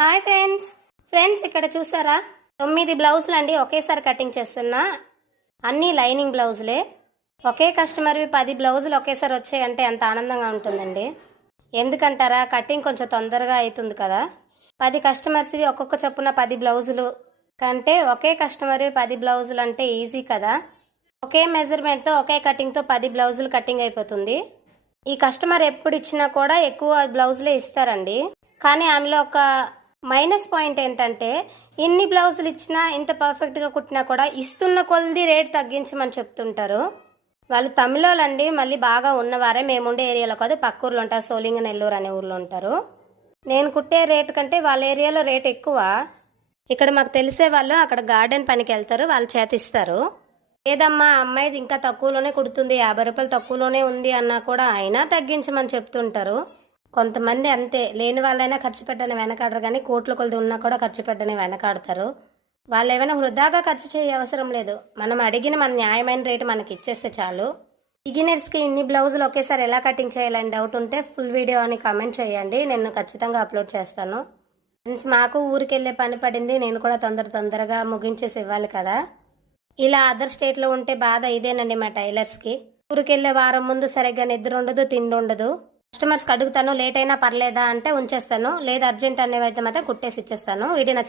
Hi friends ఇక్కడ చూసారా 9 బ్లౌజులు అండి ఒకేసారి కటింగ్ చేస్తున్నా. అన్నీ లైనింగ్ బ్లౌజులే. ఒకే కస్టమర్వి 10 బ్లౌజులు ఒకేసారి వచ్చాయంటే ఎంత ఆనందంగా ఉంటుందండి. ఎందుకంటారా, కటింగ్ కొంచెం తొందరగా అవుతుంది కదా. 10 కస్టమర్స్వి ఒక్కొక్క చొప్పున 10 బ్లౌజులు కంటే ఒకే కస్టమర్వి 10 బ్లౌజులు అంటే ఈజీ కదా. ఒకే మెజర్మెంట్తో ఒకే కటింగ్తో 10 బ్లౌజులు కటింగ్ అయిపోతుంది. ఈ కస్టమర్ ఎప్పుడు ఇచ్చినా కూడా ఎక్కువ బ్లౌజులే ఇస్తారండి. కానీ ఆమెలో ఒక మైనస్ పాయింట్ ఏంటంటే, ఇన్ని బ్లౌజులు ఇచ్చినా ఇంత పర్ఫెక్ట్గా కుట్టినా కూడా ఇస్తున్న కొలది రేట్ తగ్గించమని చెప్తుంటారు. వాళ్ళు తమిళోళ్ళండి, మళ్ళీ బాగా ఉన్నవారే. మేముండే ఏరియాలో కాదు, పక్క ఊర్లో ఉంటారు. సోలింగ నెల్లూరు అనే ఊర్లో ఉంటారు. నేను కుట్టే రేటు కంటే వాళ్ళ ఏరియాలో రేట్ ఎక్కువ. ఇక్కడ మాకు తెలిసే వాళ్ళు అక్కడ గార్డెన్ పనికి వెళ్తారు, వాళ్ళు చేతిస్తారు. లేదమ్మా అమ్మాయిది ఇంకా తక్కువలోనే కుడుతుంది, 50 రూపాయలు తక్కువలోనే ఉంది అన్నా కూడా అయినా తగ్గించమని చెప్తుంటారు. కొంతమంది అంతే, లేని వాళ్ళైనా ఖర్చు పెట్టని వెనకాడరు, కానీ కోట్ల కొలది ఉన్నా కూడా ఖర్చు పెట్టని వెనకాడతారు. వాళ్ళు ఏమైనా వృధాగా ఖర్చు చేయ అవసరం లేదు. మనం అడిగిన మన న్యాయమైన రేటు మనకి ఇచ్చేస్తే చాలు. బిగినర్స్కి ఇన్ని బ్లౌజులు ఒకేసారి ఎలా కటింగ్ చేయాలని డౌట్ ఉంటే ఫుల్ వీడియో అని కామెంట్ చేయండి, నేను ఖచ్చితంగా అప్లోడ్ చేస్తాను. ఫ్రెండ్స్, మాకు ఊరికి వెళ్ళే పని పడింది, నేను కూడా తొందరగా ముగించేసి ఇవ్వాలి కదా. ఇలా అదర్ స్టేట్లో ఉంటే బాధ ఇదేనండి మా టైలర్స్కి. ఊరికి వెళ్ళే వారం ముందు సరిగ్గా నిద్ర ఉండదు, తిండి ఉండదు. కస్టమర్స్కి అడుగుతాను, లేట్ అయినా పర్లేదా అంటే ఉంచేస్తాను, లేదు అర్జెంట్ అనేవైతే మాత్రం కుట్టేసి ఇచ్చేస్తాను. వీడియో నచ్చితే